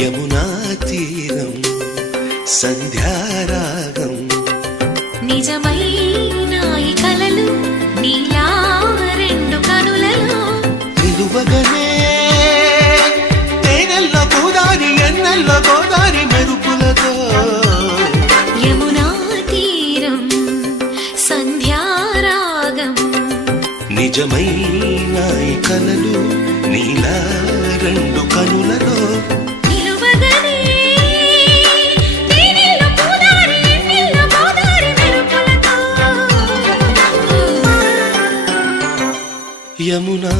యమునా తీరం సంధ్యారాగం నిజమైన ఈ కలలు నీలా రెండు కనులలో నిలువగనే తేనెల్లో గోదారి ఎన్నెల్లో గోదారి మెరుపులతో యమునా తీరం సంధ్యారాగం నిజమైన ఈ కలలు నీలా రెండు కనులలో యమునా